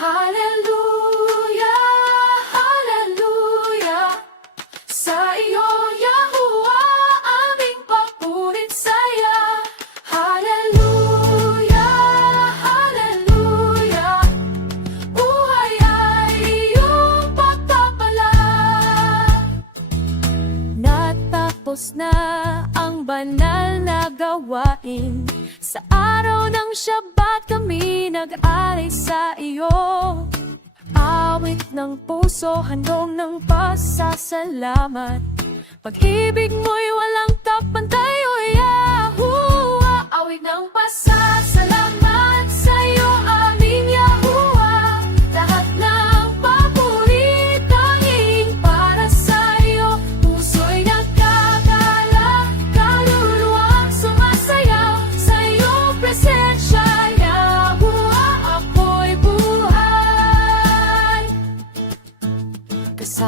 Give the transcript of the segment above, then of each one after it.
Hallelujah, Hallelujah. Sa iyo, Yahuwah, aming papurit saya. Hallelujah, Hallelujah. Buhay ay iyong. Natapos na ang banal na gawain Sa araw ng Shabbat kami nag-alay sa iyo. Awit ng puso, handong ng pasasalamat. Pag-ibig mo'y walang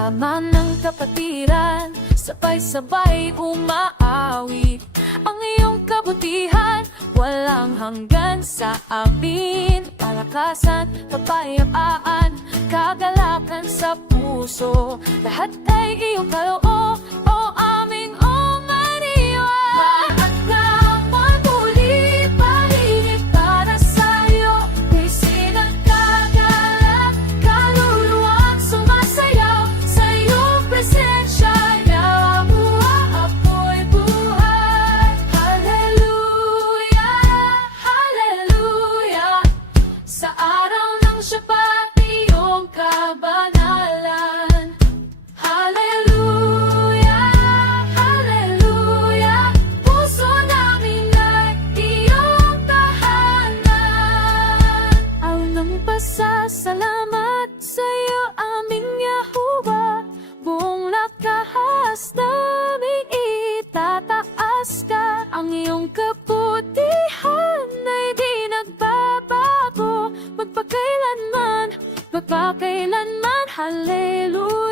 Kasama ng kapatiran, sabay-sabay umaawit Ang iyong kabutihan, walang hanggan sa amin. Palakasan, kapayapaan, kagalakan sa puso. Lahat ay iyong kaloob, pasasalamat sa iyo aming Yahuwah. Buong lakas namin itataas ka. Ang iyong kabutihan ay di nagbabago. Magpakailanman, magpakailanman Hallelujah